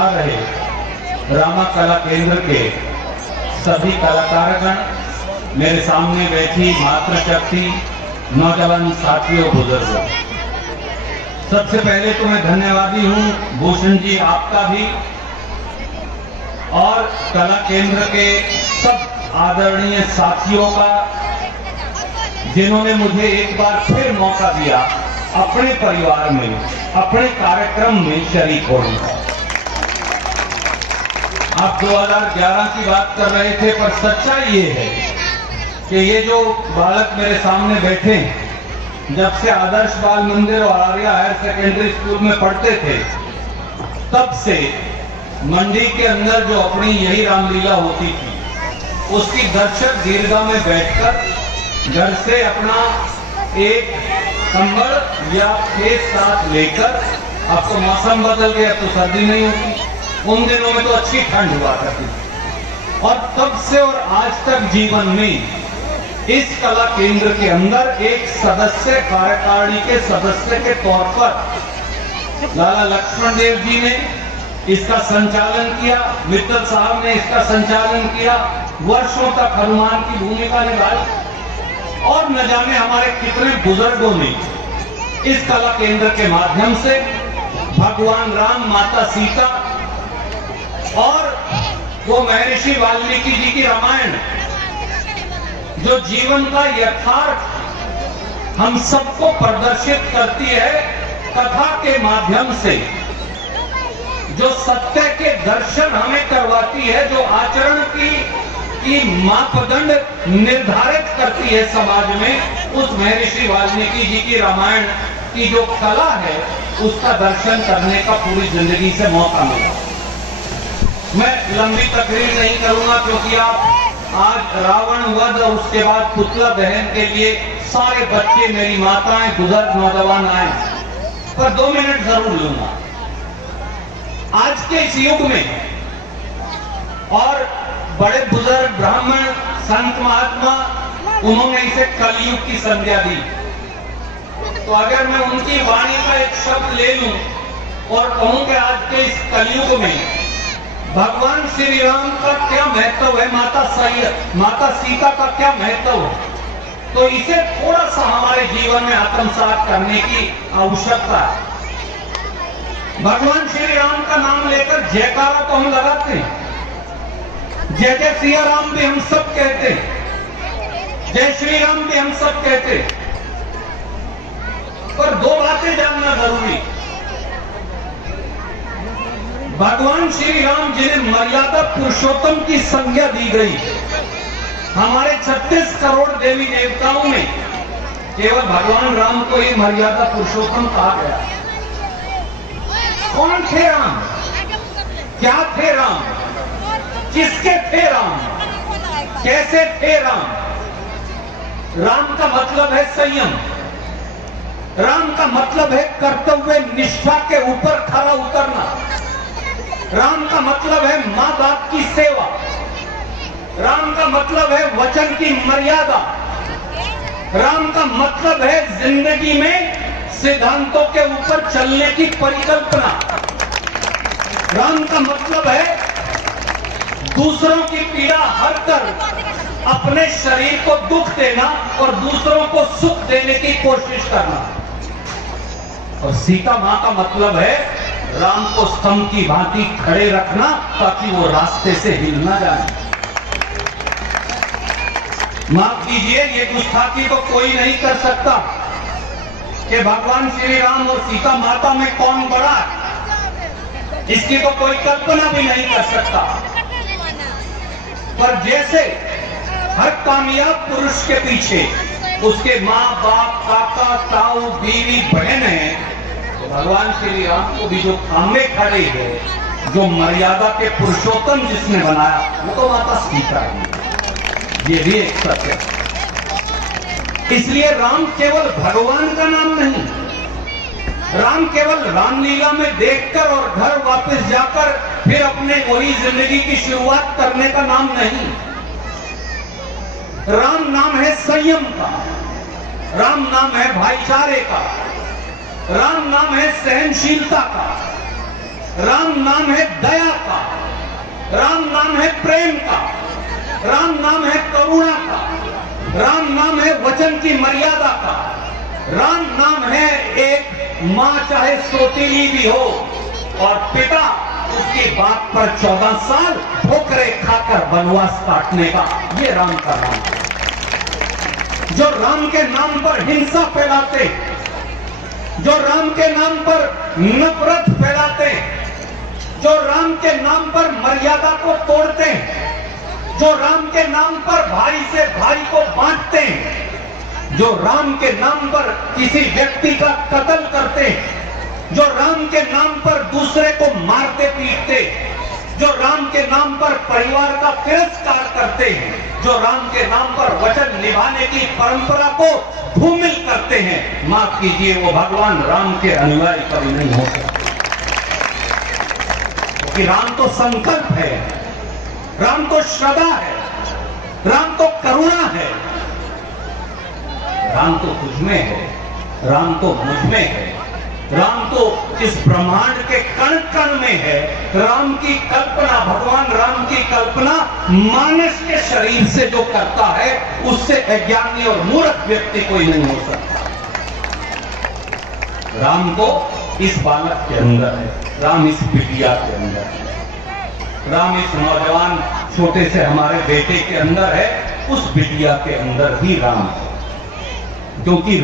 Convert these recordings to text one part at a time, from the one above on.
पधार रहे रामा कला केंद्र के सभी कलाकारगण, मेरे सामने बैठी मातृशक्ति, नौजवान साथियों, बुजुर्गों, सबसे पहले तो मैं धन्यवादी हूं भूषण जी आपका भी, और कला केंद्र के सब आदरणीय साथियों का, जिन्होंने मुझे एक बार फिर मौका दिया अपने परिवार में, अपने कार्यक्रम में शरीक होने का। आप 2011 की बात कर रहे थे, पर सच्चाई ये है कि ये जो बालक मेरे सामने बैठे हैं, जब से आदर्श बाल मंदिर और आर्या हायर सेकेंडरी स्कूल में पढ़ते थे, तब से मंडी के अंदर जो अपनी यही रामलीला होती थी, उसकी दर्शक दीर्घा में बैठकर घर से अपना एक कंबल या खेत साथ लेकर, आपको मौसम बदल गया तो सर्दी नहीं होती, उन दिनों में तो अच्छी ठंड हुआ करती थी, और तब से और आज तक जीवन में इस कला केंद्र के अंदर एक सदस्य, कार्यकारिणी के सदस्य के तौर पर लाला लक्ष्मण देव जी ने इसका संचालन किया, मित्तल साहब ने इसका संचालन किया, वर्षों तक हनुमान की भूमिका निभाई, और न जाने हमारे कितने बुजुर्गों ने इस कला केंद्र के माध्यम से भगवान राम, माता सीता और वो महर्षि वाल्मीकि जी की रामायण, जो जीवन का यथार्थ हम सबको प्रदर्शित करती है कथा के माध्यम से, जो सत्य के दर्शन हमें करवाती है, जो आचरण की मापदंड निर्धारित करती है समाज में, उस महर्षि वाल्मीकि जी की रामायण की जो कला है, उसका दर्शन करने का पूरी जिंदगी से मौका मिला। मैं लंबी तकरीर नहीं करूंगा, क्योंकि आप आज रावण वध और उसके बाद पुतला दहन के लिए सारे बच्चे, मेरी माताएं, बुजुर्ग, नौजवान आए, पर 2 मिनट जरूर लूंगा। आज के इस युग में और बड़े बुजुर्ग ब्राह्मण, संत, महात्मा, उन्होंने इसे कलयुग की संज्ञा दी, तो अगर मैं उनकी वाणी का एक शब्द ले लूं और कहूं कि आज के इस कलयुग में भगवान श्री राम का क्या महत्व है, माता सीता का क्या महत्व है, तो इसे थोड़ा सा हमारे जीवन में आत्मसात करने की आवश्यकता है। भगवान श्री राम का नाम लेकर जयकारा तो हम लगाते हैं, जय जय सिया राम भी हम सब कहते हैं, जय श्री राम भी हम सब कहते हैं, पर 2 बातें जानना जरूरी। भगवान श्री राम, जिन्हें मर्यादा पुरुषोत्तम की संज्ञा दी गई, हमारे 36 करोड़ देवी देवताओं में केवल भगवान राम को ही मर्यादा पुरुषोत्तम कहा गया। कौन थे राम? क्या थे राम? किसके थे राम? कैसे थे राम? राम का मतलब है संयम, राम का मतलब है कर्तव्य निष्ठा के ऊपर खरा उतरना, राम का मतलब है मां बाप की सेवा, राम का मतलब है वचन की मर्यादा, राम का मतलब है जिंदगी में सिद्धांतों के ऊपर चलने की परिकल्पना, राम का मतलब है दूसरों की पीड़ा हरकर अपने शरीर को दुख देना और दूसरों को सुख देने की कोशिश करना, और सीता मां का मतलब है राम को स्तंभ की भांति खड़े रखना, ताकि वो रास्ते से हिल ना जाए। माफ कीजिए, ये गुस्ताखी तो कोई नहीं कर सकता कि भगवान श्री राम और सीता माता में कौन बड़ा है, इसकी तो कोई कल्पना भी नहीं कर सकता। पर जैसे हर कामयाब पुरुष के पीछे उसके माँ बाप, काका, ताऊ, बीवी, बहन है, भगवान श्री राम को भी जो सामने खड़े हैं, जो मर्यादा के पुरुषोत्तम जिसने बनाया, वो तो माता सीता है। ये भी एक सत्य है। इसलिए राम केवल भगवान का नाम नहीं, राम केवल रामलीला में देखकर और घर वापस जाकर फिर अपने वही जिंदगी की शुरुआत करने का नाम नहीं। राम नाम है संयम का, राम नाम है भाईचारे का, राम नाम है सहनशीलता का, राम नाम है दया नाम है प्रेम का, राम नाम है करुणा का, राम नाम है वचन की मर्यादा का, राम नाम है एक मां चाहे सौतीली भी हो और पिता उसकी बात पर 14 साल ठोकरे खाकर वनवास काटने का, ये राम का नाम है। जो राम के नाम पर हिंसा फैलाते, जो राम के नाम पर नफरत फैलाते, जो राम के नाम पर मर्यादा को तोड़ते, जो राम के नाम पर भाई से भाई को बांटते, जो राम के नाम पर किसी व्यक्ति का कत्ल करते, जो राम के नाम पर दूसरे को मारते पीटते, जो राम के नाम पर परिवार का तिरस्कार करते हैं, जो राम के नाम पर वचन निभाने की परंपरा को धूमिल करते हैं, माफ कीजिए, वो भगवान राम के अनुयायी कभी नहीं हो सकते। क्योंकि राम तो संकल्प है, राम तो श्रद्धा है, राम तो करुणा है, राम तो तुझ में है, राम तो मुझ में है, राम तो इस ब्रह्मांड के कण कण में है। राम की कल्पना, भगवान राम की कल्पना मानस के शरीर से जो करता है, उससे अज्ञानी और मूर्ख व्यक्ति कोई नहीं हो सकता। राम तो इस बालक के अंदर है, राम इस बिटिया के अंदर है, राम इस नौजवान छोटे से हमारे बेटे के अंदर है, उस बिटिया के अंदर भी राम है। क्योंकि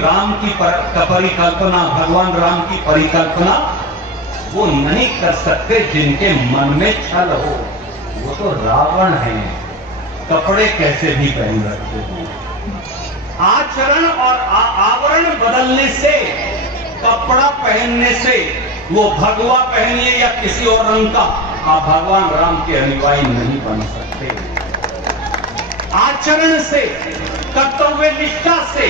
राम की परिकल्पना, भगवान राम की परिकल्पना वो नहीं कर सकते जिनके मन में छल हो। वो तो रावण है, कपड़े कैसे भी पहन रखते हैं। आचरण और आवरण बदलने से, कपड़ा पहनने से, वो भगवा पहनिए या किसी और रंग का, आप भगवान राम के अनुयायी नहीं बन सकते। आचरण से, कर्तव्य निष्ठा से,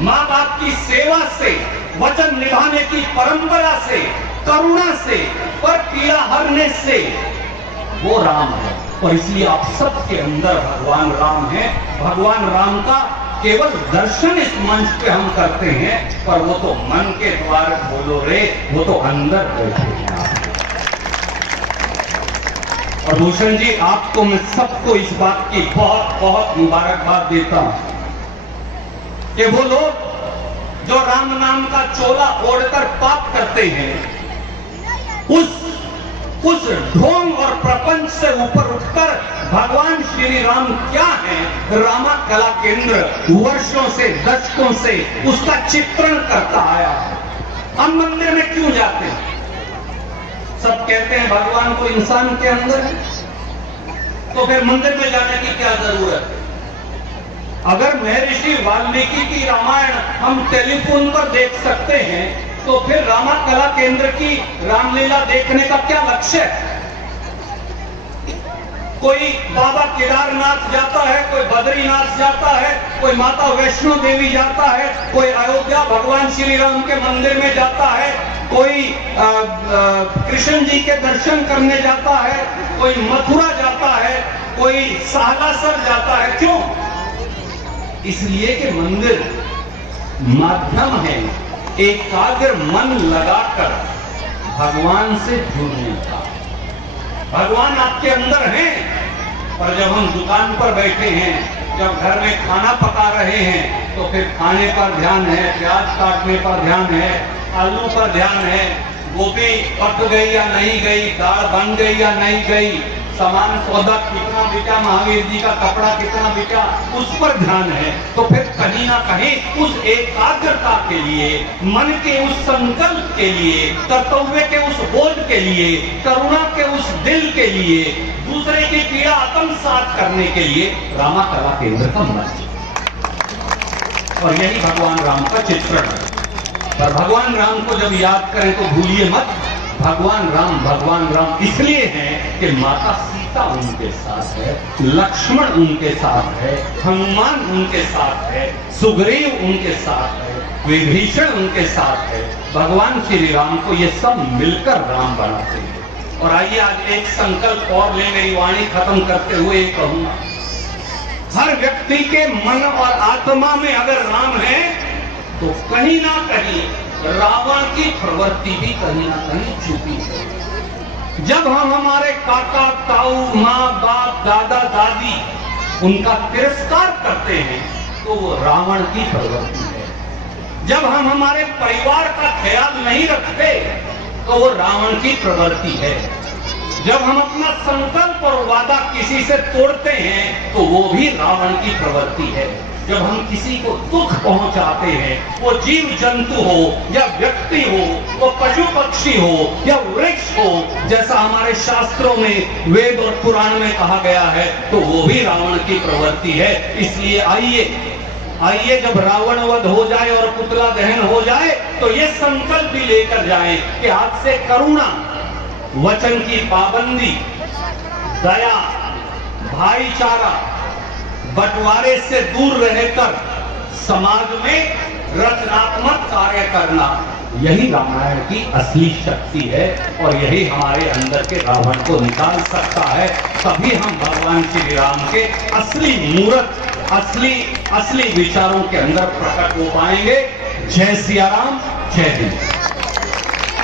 माँ बाप की सेवा से, वचन निभाने की परंपरा से, करुणा से और पीड़ा हरने से, वो राम है। और इसलिए आप सबके अंदर भगवान राम है। भगवान राम का केवल दर्शन इस मंच पे हम करते हैं, पर वो तो मन के द्वार बोलो रे, वो तो अंदर बैठे हैं। और भूषण जी, आपको मैं सबको इस बात की बहुत बहुत मुबारकबाद देता हूं कि वो लोग जो राम नाम का चोला ओढ़कर पाप करते हैं, उस ढोंग और प्रपंच से ऊपर उठकर भगवान श्री राम क्या है, रामा कला केंद्र वर्षों से, दशकों से उसका चित्रण करता आया है। हम मंदिर में क्यों जाते हैं? सब कहते हैं भगवान को इंसान के अंदर है, तो फिर मंदिर में जाने की क्या जरूरत है? अगर महर्षि वाल्मीकि की रामायण हम टेलीफोन पर देख सकते हैं, तो फिर रामा कला केंद्र की रामलीला देखने का क्या लक्ष्य है? कोई बाबा केदारनाथ जाता है, कोई बद्रीनाथ जाता है, कोई माता वैष्णो देवी जाता है, कोई अयोध्या भगवान श्री राम के मंदिर में जाता है, कोई कृष्ण जी के दर्शन करने जाता है, कोई मथुरा जाता है, कोई सालासर जाता है। क्यों? इसलिए कि मंदिर माध्यम है एकाग्र मन लगाकर भगवान से जुड़ने का। भगवान आपके अंदर है, पर जब हम दुकान पर बैठे हैं, जब घर में खाना पका रहे हैं, तो फिर खाने पर ध्यान है, प्याज काटने पर ध्यान है, आलू पर ध्यान है, गोभी पक गई या नहीं गई, दाल बन गई या नहीं गई, सामान सौदा कितना बिका, महावीर जी का कपड़ा कितना बिका, उस पर ध्यान है। तो फिर कहीं ना कहीं उस एकाग्रता के लिए, मन के उस संकल्प के लिए, कर्तव्य के उस बोध के लिए, करुणा के उस दिल के लिए, दूसरे की पीड़ा आत्मसात करने के लिए रामा कला केंद्र का मंच। और यही भगवान राम का चित्रण है। पर भगवान राम को जब याद करें तो भूलिए मत, भगवान राम इसलिए हैं कि माता सीता उनके साथ है, लक्ष्मण उनके साथ है, हनुमान उनके साथ है, सुग्रीव उनके साथ है, विभीषण उनके साथ है। भगवान श्री राम को ये सब मिलकर राम बनाते हैं। और आइए आज एक संकल्प और ले, मेरी वाणी खत्म करते हुए कहूंगा, हर व्यक्ति के मन और आत्मा में अगर राम है तो कहीं ना कहीं रावण की प्रवृत्ति भी कहीं ना कहीं छुपी है। जब हम हमारे काका ताऊ माँ बाप दादा दादी उनका तिरस्कार करते हैं तो वो रावण की प्रवृत्ति है। जब हम हमारे परिवार का ख्याल नहीं रखते तो वो रावण की प्रवृत्ति है। जब हम अपना संकल्प और वादा किसी से तोड़ते हैं तो वो भी रावण की प्रवृत्ति है। जब हम किसी को दुख पहुंचाते हैं, वो जीव जंतु हो या व्यक्ति हो, वो पशु पक्षी हो या वृक्ष हो, जैसा हमारे शास्त्रों में वेद और पुराण में कहा गया है, तो वो भी रावण की प्रवृत्ति है। इसलिए आइए जब रावण वध हो जाए और पुतला दहन हो जाए तो ये संकल्प भी लेकर जाएं कि आज से करुणा, वचन की पाबंदी, दया, भाईचारा, बंटवारे से दूर रहकर समाज में रचनात्मक कार्य करना, यही रामायण की असली शक्ति है और यही हमारे अंदर के रावण को निकाल सकता है। तभी हम भगवान श्री राम के असली मूर्त, असली विचारों के अंदर प्रकट हो पाएंगे। जय सिया राम, जय हिंद।